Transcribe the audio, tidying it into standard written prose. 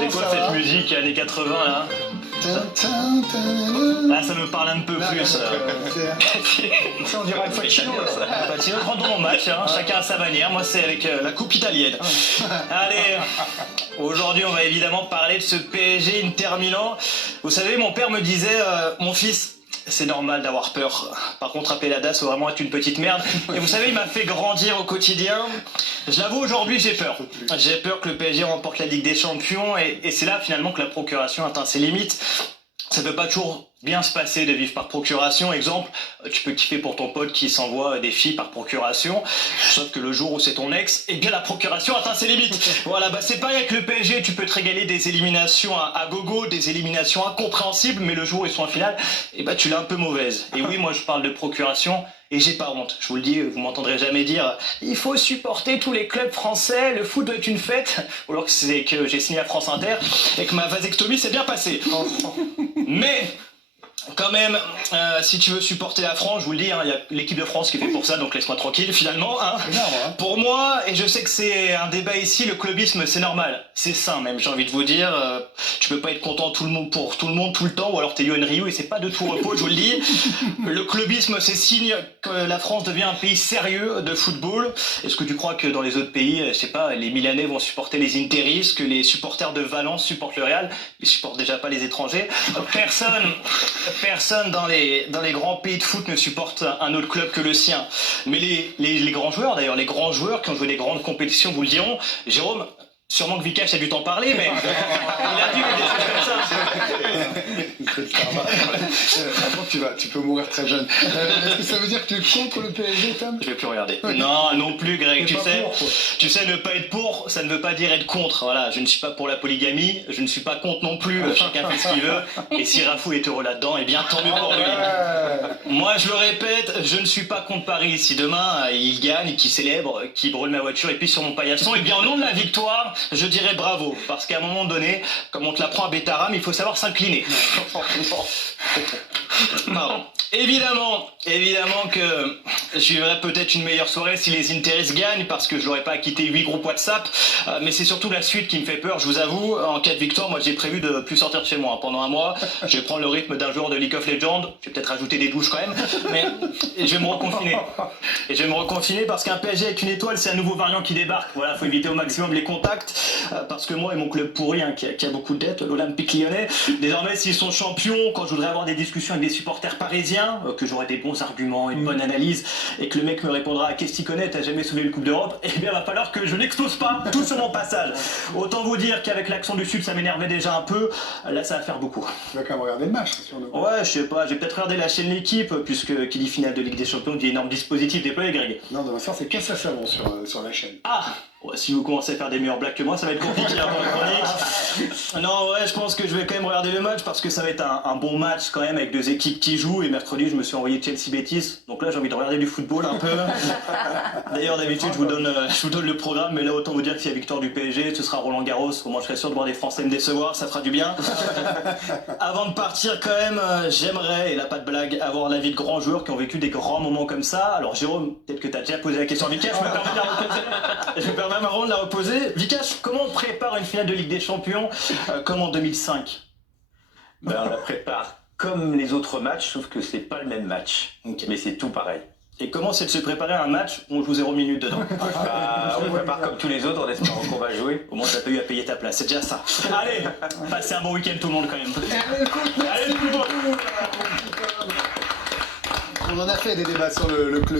C'était quoi cette musique années 80 là? Là, ça me parle un peu plus. Ça, on dirait un Facino. Facino, rendons mon match, hein, chacun à sa manière. Moi, c'est avec la coupe italienne. Allez, aujourd'hui, on va évidemment parler de ce PSG Inter Milan. Vous savez, mon père me disait, mon fils, c'est normal d'avoir peur. Par contre, Apellada, ça va vraiment être une petite merde. Et vous savez, il m'a fait grandir au quotidien. Je l'avoue, aujourd'hui, j'ai peur. J'ai peur que le PSG remporte la Ligue des Champions. Et c'est là, finalement, que la procuration atteint ses limites. Ça peut pas toujours bien se passer de vivre par procuration. Exemple, tu peux kiffer pour ton pote qui s'envoie des filles par procuration. Sauf que le jour où c'est ton ex, eh bien la procuration atteint ses limites. Voilà, bah c'est pareil avec le PSG. Tu peux te régaler des éliminations à gogo, des éliminations incompréhensibles, mais le jour où ils sont en finale, eh ben tu l'as un peu mauvaise. Et oui, moi je parle de procuration. Et j'ai pas honte, je vous le dis, vous m'entendrez jamais dire il faut supporter tous les clubs français, le foot doit être une fête, ou alors que c'est que j'ai signé à France Inter et que ma vasectomie s'est bien passée. Mais quand même, si tu veux supporter la France, je vous le dis, hein, y a l'équipe de France qui est fait pour ça, donc laisse-moi tranquille finalement. Hein. Pour moi, et je sais que c'est un débat ici, le clubisme c'est normal, c'est sain même, j'ai envie de vous dire. Tu peux pas être content pour tout le monde tout le temps, ou alors t'es Yoann Ryu et c'est pas de tout repos, je vous le dis. Le clubisme c'est signe que la France devient un pays sérieux de football. Est-ce que tu crois que dans les autres pays, je sais pas, les Milanais vont supporter les Interistes, que les supporters de Valence supportent le Real? Ils supportent déjà pas les étrangers. Personne dans les grands pays de foot ne supporte un autre club que le sien. Mais les grands joueurs, d'ailleurs, les grands joueurs qui ont joué des grandes compétitions vous le diront. Jérôme, sûrement que Vikash a dû t'en parler, mais il a dû des choses comme ça. Franchement, tu peux mourir très jeune. Est-ce que ça veut dire que tu es contre le PSG, Tom? Je vais plus regarder. Non, non plus, Greg. Tu sais, ne pas être pour, ça ne veut pas dire être contre. Voilà, je ne suis pas pour la polygamie, je ne suis pas contre non plus. Chacun fait ce qu'il veut. Et si Rafou est heureux là-dedans, eh bien, tant mieux pour lui. Moi, je le répète, je ne suis pas contre Paris. Si demain, il gagne, qu'il célèbre, qu'il brûle ma voiture et puis sur mon paillasson, eh bien, au nom de la victoire, je dirais bravo. Parce qu'à un moment donné, comme on te l'apprend à Bétaram, il faut savoir s'incliner. Pardon. Évidemment que je vivrais peut-être une meilleure soirée si les Interistes gagnent, parce que je n'aurais pas à quitter 8 groupes WhatsApp, mais c'est surtout la suite qui me fait peur, je vous avoue. En cas de victoire, moi j'ai prévu de plus sortir de chez moi pendant un mois. Je vais prendre le rythme d'un joueur de League of Legends, je vais peut-être rajouter des douches quand même, mais je vais me reconfiner. Et je vais me reconfiner parce qu'un PSG avec une étoile, c'est un nouveau variant qui débarque. Voilà, faut éviter au maximum les contacts, parce que moi et mon club pourri, hein, qui a beaucoup de dettes, l'Olympique Lyonnais, désormais s'ils sont champions, quand je voudrais avoir des discussions avec des supporters parisiens, que j'aurai des bons arguments, une bonne analyse, et que le mec me répondra qu'est-ce qu'il connaît, t'as jamais soulevé le Coupe d'Europe, eh bien va falloir que je n'explose pas tout sur mon passage. Autant vous dire qu'avec l'accent du Sud ça m'énervait déjà un peu, là ça va faire beaucoup. Tu vas quand même regarder le match, c'est sûr. Ouais, je sais pas, j'ai peut-être regardé la chaîne L'équipe, puisque qui dit finale de Ligue des Champions dit énorme dispositif déployé, Greg. Non, de ça c'est qu'à ça savon sur la chaîne. Ah ouais, si vous commencez à faire des meilleures blagues que moi, ça va être compliqué hein, pour la chronique. Non, ouais, je pense que je vais quand même regarder le match parce que ça va être un bon match quand même avec deux équipes qui jouent. Et mercredi, je me suis envoyé Chelsea-Betis. Donc là, j'ai envie de regarder du football un peu. D'ailleurs, d'habitude, je vous donne le programme. Mais là, autant vous dire que s'il y a victoire du PSG, ce sera Roland-Garros. Au moins, je serai sûr de voir des Français me décevoir. Ça fera du bien. Avant de partir, quand même, j'aimerais, et là, pas de blague, avoir l'avis de grands joueurs qui ont vécu des grands moments comme ça. Alors, Jérôme, peut-être que tu as déjà posé la question à Vikash. Je me permets marrant de la reposer. Vikash, comment on prépare une finale de Ligue des Champions comme en 2005? Ben, on la prépare comme les autres matchs, sauf que c'est pas le même match. Okay. Mais c'est tout pareil. Et comment c'est de se préparer à un match où on joue 0 minutes dedans? On prépare comme tous les autres en espérant qu'on va jouer. Au moins t'as pas eu à payer ta place, c'est déjà ça. Allez, passez un bon week-end tout le monde quand même. Allez tout le monde. On en a fait des débats sur le club.